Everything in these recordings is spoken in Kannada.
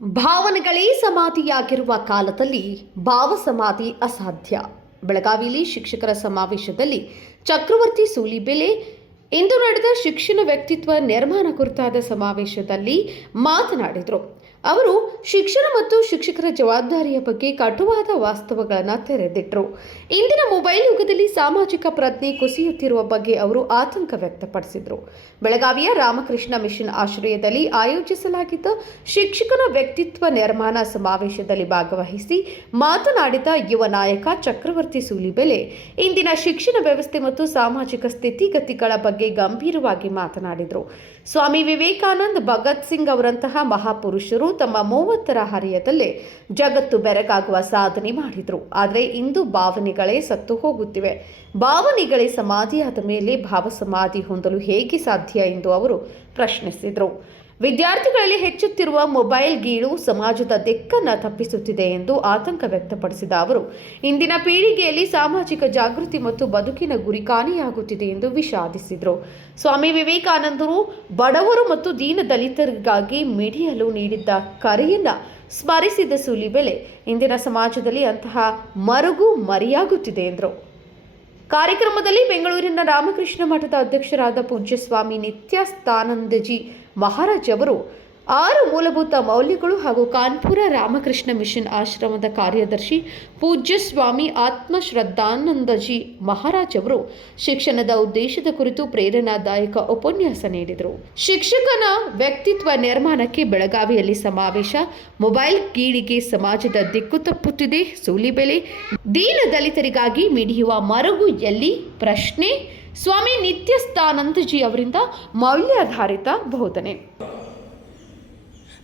ಭಾವನೆಗಳೇ ಸಮಾಧಿಯಾಗಿರುವ ಕಾಲದಲ್ಲಿ ಭಾವ ಸಮಾಧಿ ಅಸಾಧ್ಯ. ಬೆಳಗಾವಿಯಲ್ಲಿ ಶಿಕ್ಷಕರ ಸಮಾವೇಶದಲ್ಲಿ ಚಕ್ರವರ್ತಿ ಸೂಲಿಬೆಲೆ ಇಂದು ನಡೆದ ಶಿಕ್ಷಣ ವ್ಯಕ್ತಿತ್ವ ನಿರ್ಮಾಣ ಕುರಿತಾದ ಸಮಾವೇಶದಲ್ಲಿ ಮಾತನಾಡಿದರು. ಅವರು ಶಿಕ್ಷಣ ಮತ್ತು ಶಿಕ್ಷಕರ ಜವಾಬ್ದಾರಿಯ ಬಗ್ಗೆ ಕಟುವಾದ ವಾಸ್ತವಗಳನ್ನು ತೆರೆದಿಟ್ಟರು ಇಂದಿನ ಮೊಬೈಲ್ ಯುಗದಲ್ಲಿ ಸಾಮಾಜಿಕ ಪ್ರಜ್ಞೆ ಕುಸಿಯುತ್ತಿರುವ ಬಗ್ಗೆ ಅವರು ಆತಂಕ ವ್ಯಕ್ತಪಡಿಸಿದರು. ಬೆಳಗಾವಿಯ ರಾಮಕೃಷ್ಣ ಮಿಷನ್ ಆಶ್ರಯದಲ್ಲಿ ಆಯೋಜಿಸಲಾಗಿದ್ದ ಶಿಕ್ಷಕನ ವ್ಯಕ್ತಿತ್ವ ನಿರ್ಮಾಣ ಸಮಾವೇಶದಲ್ಲಿ ಭಾಗವಹಿಸಿ ಮಾತನಾಡಿದ ಯುವ ನಾಯಕ ಚಕ್ರವರ್ತಿ ಸೂಲಿಬೆಲೆ, ಇಂದಿನ ಶಿಕ್ಷಣ ವ್ಯವಸ್ಥೆ ಮತ್ತು ಸಾಮಾಜಿಕ ಸ್ಥಿತಿಗತಿಗಳ ಬಗ್ಗೆ ಗಂಭೀರವಾಗಿ ಮಾತನಾಡಿದರು. ಸ್ವಾಮಿ ವಿವೇಕಾನಂದ್ ಭಗತ್ ಸಿಂಗ್ ಅವರಂತಹ ಮಹಾಪುರುಷರು ತಮ್ಮ ಮೂವತ್ತರ ಹರಿಯದಲ್ಲೇ ಜಗತ್ತು ಬೆರಗಾಗುವ ಸಾಧನೆ ಮಾಡಿದರು. ಆದರೆ ಇಂದು ಭಾವನೆಗಳೇ ಸತ್ತು ಹೋಗುತ್ತಿವೆ. ಭಾವನೆಗಳೇ ಸಮಾಧಿಯಾದ ಮೇಲೆ ಭಾವ ಸಮಾಧಿ ಹೊಂದಲು ಹೇಗೆ ಸಾಧ್ಯ ಎಂದು ಅವರು ಪ್ರಶ್ನಿಸಿದರು. ವಿದ್ಯಾರ್ಥಿಗಳಲ್ಲಿ ಹೆಚ್ಚುತ್ತಿರುವ ಮೊಬೈಲ್ ಗೀಳು ಸಮಾಜದ ದಿಕ್ಕನ್ನು ತಪ್ಪಿಸುತ್ತಿದೆ ಎಂದು ಆತಂಕ ವ್ಯಕ್ತಪಡಿಸಿದ ಅವರು, ಇಂದಿನ ಪೀಳಿಗೆಯಲ್ಲಿ ಸಾಮಾಜಿಕ ಜಾಗೃತಿ ಮತ್ತು ಬದುಕಿನ ಗುರಿ ಕಾಣೆಯಾಗುತ್ತಿದೆ ಎಂದು ವಿಷಾದಿಸಿದರು. ಸ್ವಾಮಿ ವಿವೇಕಾನಂದರು ಬಡವರು ಮತ್ತು ದೀನ ದಲಿತರಿಗಾಗಿ ಮಿಡಿಯಲು ನೀಡಿದ್ದ ಕರೆಯನ್ನು ಸ್ಮರಿಸಿದ ಸುಲಿಬೆಲೆ ಇಂದಿನ ಸಮಾಜದಲ್ಲಿ ಅಂತಹ ಮರುಗು ಮರೆಯಾಗುತ್ತಿದೆ ಎಂದರು. ಕಾರ್ಯಕ್ರಮದಲ್ಲಿ ಬೆಂಗಳೂರಿನ ರಾಮಕೃಷ್ಣ ಮಠದ ಅಧ್ಯಕ್ಷರಾದ ಪೂಜ್ಯ ಸ್ವಾಮಿ ಮಹಾರಾಜ್ ಅವರು ಆರು ಮೂಲಭೂತ ಮೌಲ್ಯಗಳು ಹಾಗೂ ಕಾನ್ಪುರ ರಾಮಕೃಷ್ಣ ಮಿಷನ್ ಆಶ್ರಮದ ಕಾರ್ಯದರ್ಶಿ ಪೂಜ್ಯ ಸ್ವಾಮಿ ಆತ್ಮಶ್ರದ್ಧಾನಂದಜಿ ಮಹಾರಾಜ್ ಅವರು ಶಿಕ್ಷಣದ ಉದ್ದೇಶದ ಕುರಿತು ಪ್ರೇರಣಾದಾಯಕ ಉಪನ್ಯಾಸ ನೀಡಿದರು. ಶಿಕ್ಷಕನ ವ್ಯಕ್ತಿತ್ವ ನಿರ್ಮಾಣಕ್ಕೆ ಬೆಳಗಾವಿಯಲ್ಲಿ ಸಮಾವೇಶ. ಮೊಬೈಲ್ ಕೀಳಿಗೆ ಸಮಾಜದ ದಿಕ್ಕು ತಪ್ಪುತ್ತಿದೆ ಸೂಲಿಬೆಲೆ ದೀನ ದಲಿತರಿಗಾಗಿ ಮಿಡಿಯುವ ಮರುಗು ಎಲ್ಲಿ? ಪ್ರಶ್ನೆ. ಸ್ವಾಮಿ ನಿತ್ಯಸ್ಥಾನಂದಜಿ ಅವರಿಂದ ಮೌಲ್ಯಾಧಾರಿತ ಬೋಧನೆ.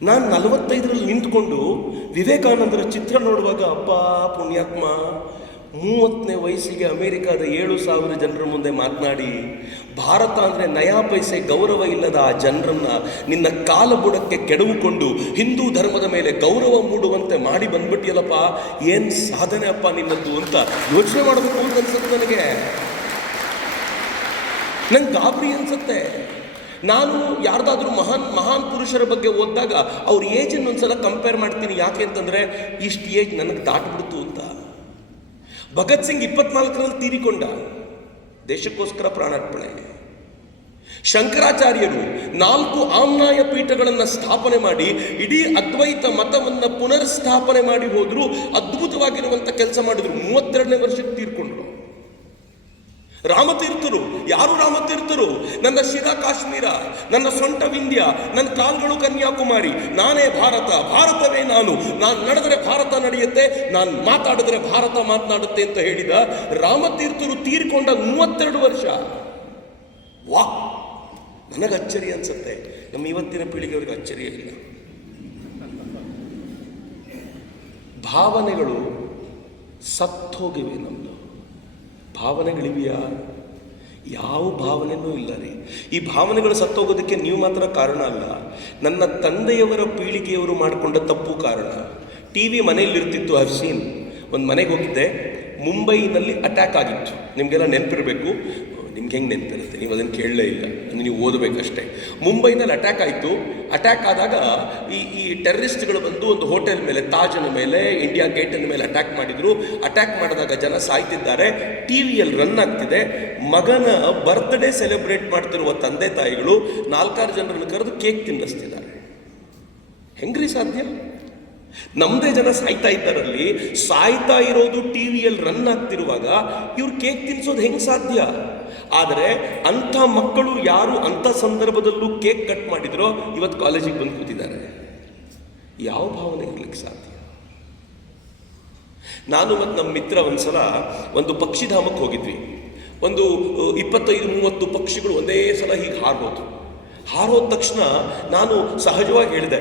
ನಾನು ನಲವತ್ತೈದರಲ್ಲಿ ನಿಂತ್ಕೊಂಡು ವಿವೇಕಾನಂದರ ಚಿತ್ರ ನೋಡುವಾಗ, ಅಪ್ಪ, ಪುಣ್ಯಾತ್ಮ, ಮೂವತ್ತನೇ ವಯಸ್ಸಿಗೆ ಅಮೇರಿಕಾದ ಏಳು ಸಾವಿರ ಜನರ ಮುಂದೆ ಮಾತನಾಡಿ, ಭಾರತ ಅಂದರೆ ನಯಾ ಪೈಸೆ ಗೌರವ ಇಲ್ಲದ ಆ ಜನರನ್ನ ನಿನ್ನ ಕಾಲ ಬುಡಕ್ಕೆ ಕೆಡವುಕೊಂಡು ಹಿಂದೂ ಧರ್ಮದ ಮೇಲೆ ಗೌರವ ಮೂಡುವಂತೆ ಮಾಡಿ ಬಂದ್ಬಿಟ್ಟಿಯಲ್ಲಪ್ಪ, ಏನು ಸಾಧನೆ ಅಪ್ಪ ನಿನ್ನದ್ದು ಅಂತ ಯೋಚನೆ ಮಾಡಬೇಕು ಅಂತ ಅನ್ಸುತ್ತೆ ನನಗೆ. ನಂಗೆ ಗಾಬರಿ ಅನ್ಸುತ್ತೆ. ನಾನು ಯಾರ್ದಾದ್ರೂ ಮಹಾನ್ ಮಹಾನ್ ಪುರುಷರ ಬಗ್ಗೆ ಓದಿದಾಗ ಅವ್ರ ಏಜನ್ನು ಒಂದ್ಸಲ ಕಂಪೇರ್ ಮಾಡ್ತೀನಿ ಯಾಕೆ ಅಂತಂದ್ರೆ, ಇಷ್ಟು ಏಜ್ ನನಗೆ ದಾಟ್ಬಿಡ್ತು ಅಂತ. ಭಗತ್ ಸಿಂಗ್ ಇಪ್ಪತ್ನಾಲ್ಕರಲ್ಲಿ ತೀರಿಕೊಂಡ ದೇಶಕ್ಕೋಸ್ಕರ ಪ್ರಾಣಾರ್ಪಣೆ. ಶಂಕರಾಚಾರ್ಯರು ನಾಲ್ಕು ಆಮ್ನಾಯ ಪೀಠಗಳನ್ನು ಸ್ಥಾಪನೆ ಮಾಡಿ, ಇಡೀ ಅದ್ವೈತ ಮತವನ್ನು ಪುನರ್ ಸ್ಥಾಪನೆ ಮಾಡಿ ಹೋದ್ರು ಅದ್ಭುತವಾಗಿರುವಂಥ ಕೆಲಸ ಮಾಡಿದ್ರು. ಮೂವತ್ತೆರಡನೇ ವರ್ಷಕ್ಕೆ ತೀರ್ಕೊಂಡ್ರು. ರಾಮತೀರ್ಥರು, ಯಾರು ರಾಮತೀರ್ಥರು? ನನ್ನ ಶಿರಾ ಕಾಶ್ಮೀರ, ನನ್ನ ಸೊಂಟ ವಿಂಧ್ಯ, ನನ್ನ ಕಾಲ್ಗಳು ಕನ್ಯಾಕುಮಾರಿ, ನಾನೇ ಭಾರತ, ಭಾರತವೇ ನಾನು. ನಾನು ನಡೆದರೆ ಭಾರತ ನಡೆಯುತ್ತೆ, ನಾನು ಮಾತಾಡಿದ್ರೆ ಭಾರತ ಮಾತನಾಡುತ್ತೆ ಅಂತ ಹೇಳಿದ ರಾಮತೀರ್ಥರು ತೀರ್ಕೊಂಡ ಮೂವತ್ತೆರಡು ವರ್ಷ. ವಾ, ನನಗೆ ಅಚ್ಚರಿ ಅನ್ಸುತ್ತೆ. ನಮ್ಮ ಇವತ್ತಿನ ಪೀಳಿಗೆಯವರಿಗೆ ಅಚ್ಚರಿ ಇಲ್ಲ. ಭಾವನೆಗಳು ಸತ್ತೋಗಿವೆ ನಮ್ಮದು ಭಾವನೆಗಳಿವೆಯಾ? ಯಾವ ಭಾವನೆಯೂ ಇಲ್ಲ ರೀ. ಈ ಭಾವನೆಗಳು ಸತ್ತೋಗೋದಕ್ಕೆ ನೀವು ಮಾತ್ರ ಕಾರಣ ಅಲ್ಲ. ನನ್ನ ತಂದೆಯವರ ಪೀಳಿಗೆಯವರು ಮಾಡಿಕೊಂಡ ತಪ್ಪು ಕಾರಣ. ಟಿ ವಿ ಮನೆಯಲ್ಲಿರ್ತಿತ್ತು ಹರ್ ಸೀನ್ ಒಂದು ಮನೆಗೆ ಹೋಗಿದ್ದೆ. ಮುಂಬೈನಲ್ಲಿ ಅಟ್ಯಾಕ್ ಆಗಿತ್ತು. ನಿಮಗೆಲ್ಲ ನೆನಪಿರಬೇಕು. ನಿಮ್ಗೆ ಹೆಂಗೆ ನೆನಪಿರುತ್ತೆ? ನೀವು ಅದನ್ನು ಕೇಳಲೇ ಇಲ್ಲ. ಅಂದರೆ ನೀವು ಓದಬೇಕಷ್ಟೇ. ಮುಂಬೈನಲ್ಲಿ ಅಟ್ಯಾಕ್ ಆಯಿತು. ಅಟ್ಯಾಕ್ ಆದಾಗ ಈ ಈ ಟೆರರಿಸ್ಟ್ಗಳು ಬಂದು ಒಂದು ಹೋಟೆಲ್ ಮೇಲೆ ತಾಜನ ಮೇಲೆ ಇಂಡಿಯಾ ಗೇಟಿನ ಮೇಲೆ ಅಟ್ಯಾಕ್ ಮಾಡಿದರು. ಅಟ್ಯಾಕ್ ಮಾಡಿದಾಗ ಜನ ಸಾಯ್ತಿದ್ದಾರೆ. ಟಿ ವಿಯಲ್ಲಿ ರನ್ ಆಗ್ತಿದೆ. ಮಗನ ಬರ್ತ್ಡೇ ಸೆಲೆಬ್ರೇಟ್ ಮಾಡ್ತಿರುವ ತಂದೆ ತಾಯಿಗಳು ನಾಲ್ಕಾರು ಜನರನ್ನು ಕರೆದು ಕೇಕ್ ತಿನ್ನಿಸ್ತಿದ್ದಾರೆ. ಹೆಂಗ್ರಿ ಸಾಧ್ಯ? ನಮ್ಮದೇ ಜನ ಸಾಯ್ತಾ ಇದ್ದಾರಲ್ಲಿ, ಸಾಯ್ತಾ ಇರೋದು ಟಿ ವಿಯಲ್ಲಿ ರನ್ ಆಗ್ತಿರುವಾಗ ಇವ್ರು ಕೇಕ್ ತಿನ್ಸೋದು ಹೆಂಗೆ ಸಾಧ್ಯ? ಆದರೆ ಅಂಥ ಮಕ್ಕಳು ಯಾರು ಅಂಥ ಸಂದರ್ಭದಲ್ಲೂ ಕೇಕ್ ಕಟ್ ಮಾಡಿದ್ರೋ ಇವತ್ತು ಕಾಲೇಜಿಗೆ ಬಂದು ಕೂತಿದ್ದಾರೆ. ಯಾವ ಭಾವನೆ ಇರ್ಲಿಕ್ಕೆ ಸಾಧ್ಯ? ನಾನು ಮತ್ತು ನಮ್ಮ ಮಿತ್ರ ಒಂದ್ಸಲ ಒಂದು ಪಕ್ಷಿಧಾಮಕ್ಕೆ ಹೋಗಿದ್ವಿ. ಒಂದು ಇಪ್ಪತ್ತೈದು, ಮೂವತ್ತು ಪಕ್ಷಿಗಳು ಒಂದೇ ಸಲ ಹೀಗೆ ಹಾರೋದು ಹಾರೋದ ತಕ್ಷಣ ನಾನು ಸಹಜವಾಗಿ ಹೇಳಿದೆ,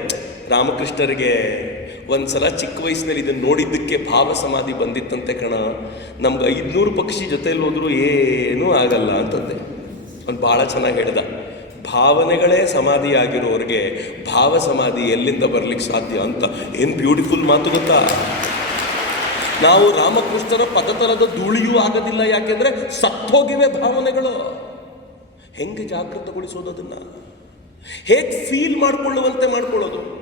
ರಾಮಕೃಷ್ಣರಿಗೆ ಒಂದ್ಸಲ ಚಿಕ್ಕ ವಯಸ್ಸಿನಲ್ಲಿ ಇದನ್ನು ನೋಡಿದ್ದಕ್ಕೆ ಭಾವ ಸಮಾಧಿ ಬಂದಿತ್ತಂತೆ ಕಣ. ನಮ್ಗೆ ಐದುನೂರು ಪಕ್ಷಿ ಜೊತೆಯಲ್ಲಿ ಹೋದರೂ ಏನೂ ಆಗಲ್ಲ ಅಂತಂದೆ. ಅವ್ನು ಭಾಳ ಚೆನ್ನಾಗಿ ಹೇಳ್ದ. ಭಾವನೆಗಳೇ ಸಮಾಧಿ ಆಗಿರೋರಿಗೆ ಭಾವ ಸಮಾಧಿ ಎಲ್ಲಿಂದ ಬರ್ಲಿಕ್ಕೆ ಸಾಧ್ಯ ಅಂತ. ಏನು ಬ್ಯೂಟಿಫುಲ್ ಮಾತು ಗೊತ್ತಾ? ನಾವು ರಾಮಕೃಷ್ಣರ ಪದತರದ ಧೂಳಿಯೂ ಆಗೋದಿಲ್ಲ ಯಾಕೆಂದ್ರೆ ಸತ್ತೋಗಿವೆ ಭಾವನೆಗಳು. ಹೆಂಗೆ ಜಾಗೃತಗೊಳಿಸೋದು ಅದನ್ನು? ಹೇಗೆ ಫೀಲ್ ಮಾಡಿಕೊಳ್ಳುವಂತೆ ಮಾಡ್ಕೊಳ್ಳೋದು?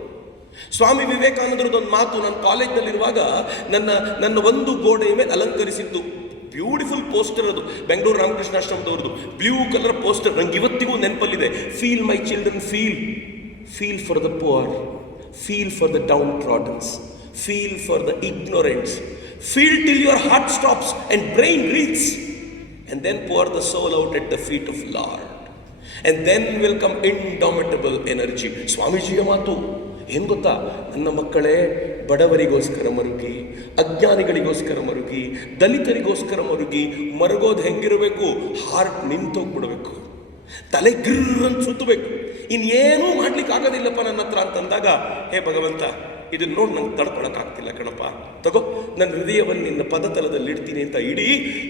ಸ್ವಾಮಿ ವಿವೇಕಾನಂದರದೊಂದು ಮಾತು ನನ್ನ ಕಾಲೇಜ್ನಲ್ಲಿರುವಾಗ ನನ್ನ ನನ್ನ ಒಂದು ಗೋಡೆಯ ಮೇಲೆ ಅಲಂಕರಿಸಿದ್ದು. ಬ್ಯೂಟಿಫುಲ್ ಪೋಸ್ಟರ್ ಅದು. ಬೆಂಗಳೂರು ರಾಮಕೃಷ್ಣಾಶ್ರಮದವ್ರದ್ದು ಬ್ಲೂ ಕಲರ್ ಪೋಸ್ಟರ್ ನಂಗೆ ಇವತ್ತಿಗೂ ನೆನಪಲ್ಲಿದೆ. Feel my children feel feel for the poor feel for the downtrodden feel for the ignorance feel till your heart stops and brain reach and then pour the soul out at the feet of Lord and then will come indomitable energy ಸ್ವಾಮೀಜಿಯ ಮಾತು ಏನು ಗೊತ್ತಾ? ನನ್ನ ಮಕ್ಕಳೇ, ಬಡವರಿಗೋಸ್ಕರ ಮರುಗಿ, ಅಜ್ಞಾನಿಗಳಿಗೋಸ್ಕರ ಮರುಗಿ, ದಲಿತರಿಗೋಸ್ಕರ ಮರುಗಿ, ಮರುಗೋದು ಹೆಂಗಿರಬೇಕು? ಹಾರ್ಟ್ ನಿಂತೋಗ್ಬಿಡ್ಬೇಕು. ತಲೆ ಗಿರ್ರನ್ನು ಸುತ್ತಬೇಕು. ಇನ್ನೇನೂ ಮಾಡ್ಲಿಕ್ಕೆ ಆಗೋದಿಲ್ಲಪ್ಪ ನನ್ನ ಹತ್ರ ಅಂತಂದಾಗ, ಹೇ ಭಗವಂತ ಇದನ್ನ ನೋಡಿ ನಂಗೆ ತಡ್ಕೊಳಕ್ಕಾಗ್ತಿಲ್ಲ ಕಣಪ್ಪ. ತಗೋ ನನ್ನ ಹೃದಯವನ್ನು ನಿನ್ನ ಪದತಲದಲ್ಲಿ ಇಡ್ತೀನಿ ಅಂತ ಇಡೀ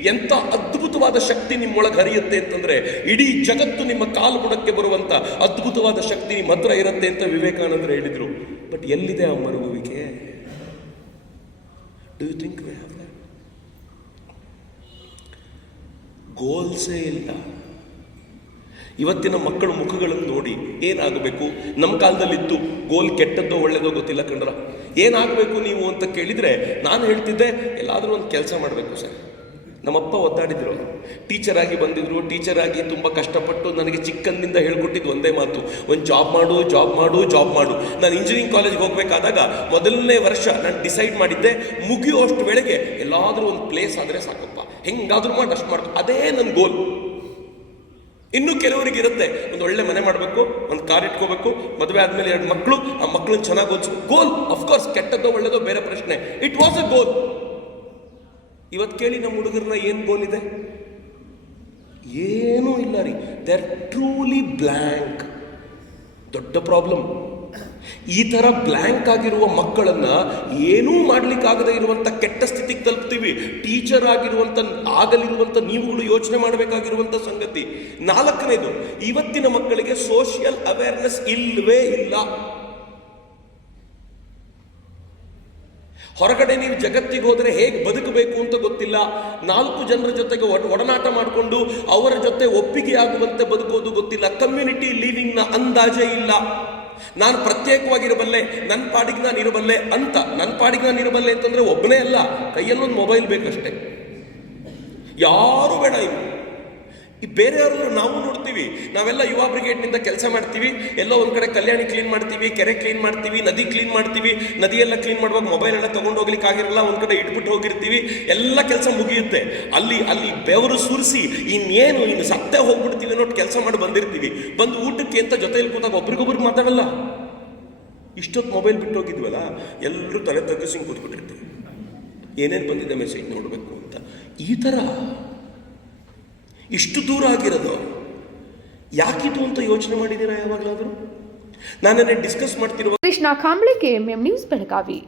ಎಂಥ ಅದ್ಭುತವಾದ ಶಕ್ತಿ ನಿಮ್ಮೊಳಗೆ ಹರಿಯುತ್ತೆ ಅಂತಂದ್ರೆ ಇಡೀ ಜಗತ್ತು ನಿಮ್ಮ ಕಾಲು ಬುಡಕ್ಕೆ ಬರುವಂತ ಅದ್ಭುತವಾದ ಶಕ್ತಿ ನಿಮ್ಮ ಹತ್ರ ಇರುತ್ತೆ ಅಂತ ವಿವೇಕಾನಂದರು ಹೇಳಿದ್ರು. ಬಟ್ ಎಲ್ಲಿದೆ ಆ ಮರುಗುವಿಕೆ? Do you think we have ಗೋಲ್ಸೇ ಇಲ್ಲ. ಇವತ್ತಿನ ಮಕ್ಕಳ ಮುಖಗಳನ್ನು ನೋಡಿ ಏನಾಗಬೇಕು? ನಮ್ಮ ಕಾಲದಲ್ಲಿತ್ತು ಗೋಲ್ ಕೆಟ್ಟದ್ದೋ ಒಳ್ಳೆಯದೋ ಗೊತ್ತಿಲ್ಲ ಕಂಡ್ರ ಏನಾಗಬೇಕು ನೀವು ಅಂತ ಕೇಳಿದರೆ ನಾನು ಹೇಳ್ತಿದ್ದೆ, ಎಲ್ಲಾದರೂ ಒಂದು ಕೆಲಸ ಮಾಡಬೇಕು ಸರ್. ನಮ್ಮಪ್ಪ ಒದ್ದಾಡಿದ್ರು. ಟೀಚರ್ ಆಗಿ ಬಂದಿದ್ರು ಟೀಚರ್ ಆಗಿ ತುಂಬ ಕಷ್ಟಪಟ್ಟು ನನಗೆ ಚಿಕ್ಕಂದಿಂದ ಹೇಳ್ಕೊಟ್ಟಿದ್ದು ಒಂದೇ ಮಾತು. ಒಂದು ಜಾಬ್ ಮಾಡು ಜಾಬ್ ಮಾಡು ಜಾಬ್ ಮಾಡು. ನಾನು ಇಂಜಿನಿಯರಿಂಗ್ ಕಾಲೇಜ್ಗೆ ಹೋಗಬೇಕಾದಾಗ ಮೊದಲನೇ ವರ್ಷ ನಾನು ಡಿಸೈಡ್ ಮಾಡಿದ್ದೆ, ಮುಗಿಯುವಷ್ಟು ವೇಳೆಗೆ ಎಲ್ಲಾದರೂ ಒಂದು ಪ್ಲೇಸ್ ಆದರೆ ಸಾಕಪ್ಪ. ಹೆಂಗಾದ್ರೂ ಮಾಡಿ, ಅಷ್ಟು ಮಾಡ್ಕೊ. ಅದೇ ನನ್ನ ಗೋಲ್ ಇನ್ನು ಕೆಲವರಿಗೆ ಇರುತ್ತೆ. ಒಂದು ಒಳ್ಳೆ ಮನೆ ಮಾಡಬೇಕು, ಒಂದು ಕಾರ್ ಇಟ್ಕೋಬೇಕು, ಮದುವೆ ಆದ್ಮೇಲೆ ಎರಡು ಮಕ್ಕಳು ಆ ಮಕ್ಕಳನ್ನ ಚೆನ್ನಾಗಿ ಓದಿಸ್ಬೇಕು ಗೋಲ್ ಅಫ್ಕೋರ್ಸ್ ಕೆಟ್ಟದ್ದೋ ಒಳ್ಳೆದೋ ಬೇರೆ ಪ್ರಶ್ನೆ. ಇಟ್ ವಾಸ್ ಅ ಗೋಲ್ ಇವತ್ತು ಕೇಳಿ ನಮ್ಮ ಹುಡುಗರನ್ನ ಏನು ಗೋಲ್ ಇದೆ? ಏನೂ ಇಲ್ಲ ರೀ. ದೇ ಆರ್ ಟ್ರೂಲಿ ಬ್ಲ್ಯಾಂಕ್ ದೊಡ್ಡ ಪ್ರಾಬ್ಲಮ್ ಈ ಥರ ಬ್ಲ್ಯಾಂಕ್ ಆಗಿರುವ ಮಕ್ಕಳನ್ನ ಏನೂ ಮಾಡಲಿಕ್ಕಾಗದೇ ಇರುವಂಥ ಕೆಟ್ಟ ಸ್ಥಿತಿಗೆ ತಲುಪ್ತೀವಿ. ಟೀಚರ್ ಆಗಿರುವಂಥ ಆಗಲಿರುವಂಥ ನೀವುಗಳು ಯೋಚನೆ ಮಾಡಬೇಕಾಗಿರುವಂಥ ಸಂಗತಿ. ನಾಲ್ಕನೇದು, ಇವತ್ತಿನ ಮಕ್ಕಳಿಗೆ ಸೋಷಿಯಲ್ ಅವೇರ್ನೆಸ್ ಇಲ್ಲವೇ ಇಲ್ಲ. ಹೊರಗಡೆ ನೀವು ಜಗತ್ತಿಗೆ ಹೋದರೆ ಹೇಗೆ ಬದುಕಬೇಕು ಅಂತ ಗೊತ್ತಿಲ್ಲ. ನಾಲ್ಕು ಜನರ ಜೊತೆಗೆ ಒಡ- ಒಡನಾಟ ಮಾಡಿಕೊಂಡು ಅವರ ಜೊತೆ ಒಪ್ಪಿಗೆ ಆಗುವಂತೆ ಬದುಕೋದು ಗೊತ್ತಿಲ್ಲ. ಕಮ್ಯುನಿಟಿ ಲಿವಿಂಗ್ನ ಅಂದಾಜೇ ಇಲ್ಲ. ನಾನು ಪ್ರತ್ಯೇಕವಾಗಿರಬಲ್ಲೆ ನನ್ನ ಪಾಡಿಗೆ ನಾನು ಇರಬಲ್ಲೆ ಅಂತ. ನನ್ನ ಪಾಡಿಗೆ ನಾನು ಇರಬಲ್ಲೆ ಅಂತಂದ್ರೆ ಒಬ್ಬನೇ ಅಲ್ಲ, ಕೈಯಲ್ಲೊಂದು ಮೊಬೈಲ್ ಬೇಕಷ್ಟೇ. ಯಾರು ಬೇಡ ಇವು ಈ ಬೇರೆಯವರು ನಾವು ನೋಡ್ತೀವಿ. ನಾವೆಲ್ಲ ಯುವ ಬ್ರಿಗೇಡ್ನಿಂದ ಕೆಲಸ ಮಾಡ್ತೀವಿ. ಎಲ್ಲ ಒಂದು ಕಡೆ ಕಲ್ಯಾಣಿ ಕ್ಲೀನ್ ಮಾಡ್ತೀವಿ, ಕೆರೆ ಕ್ಲೀನ್ ಮಾಡ್ತೀವಿ, ನದಿ ಕ್ಲೀನ್ ಮಾಡ್ತೀವಿ, ನದಿಯೆಲ್ಲ ಕ್ಲೀನ್ ಮಾಡುವಾಗ ಮೊಬೈಲ್ ಎಲ್ಲ ತೊಗೊಂಡು ಹೋಗ್ಲಿಕ್ಕೆ ಆಗಿರಲ್ಲ, ಒಂದು ಕಡೆ ಇಟ್ಬಿಟ್ಟು ಹೋಗಿರ್ತೀವಿ. ಎಲ್ಲ ಕೆಲಸ ಮುಗಿಯುತ್ತೆ. ಅಲ್ಲಿ ಅಲ್ಲಿ ಬೆವರು ಸುರಿಸಿ, ಇನ್ನೇನು, ಇನ್ನು ಸತ್ತೇ ಹೋಗ್ಬಿಡ್ತೀವಿ ನೋಡಿ ಕೆಲಸ ಮಾಡಿ ಬಂದಿರ್ತೀವಿ. ಬಂದು ಊಟಕ್ಕೆ ಅಂತ ಜೊತೆಯಲ್ಲಿ ಕೂತಾಗ ಒಬ್ರಿಗೊಬ್ರು ಮಾತಾಡಲ್ಲ. ಇಷ್ಟೊತ್ತು ಮೊಬೈಲ್ ಬಿಟ್ಟು ಹೋಗಿದ್ವಲ್ಲ ಎಲ್ಲರೂ ತಲೆ ತಗ್ಗಿಸಿ ಕೂತ್ಬಿಟ್ಟಿರ್ತೀವಿ. ಏನೇನು ಬಂದಿದೆ ಮೆಸೇಜ್ ನೋಡಬೇಕು ಅಂತ. ಈ ಥರ ಇಷ್ಟು ದೂರ ಆಗಿರೋದು ಯಾಕಿದು ಅಂತ ಯೋಚನೆ ಮಾಡಿದ್ದೀರಾ ಯಾವಾಗಲಾದರೂ? ನಾನೇ discuss ಮಾಡ್ತಿರುವ Krishna Kamble M news Belagavi.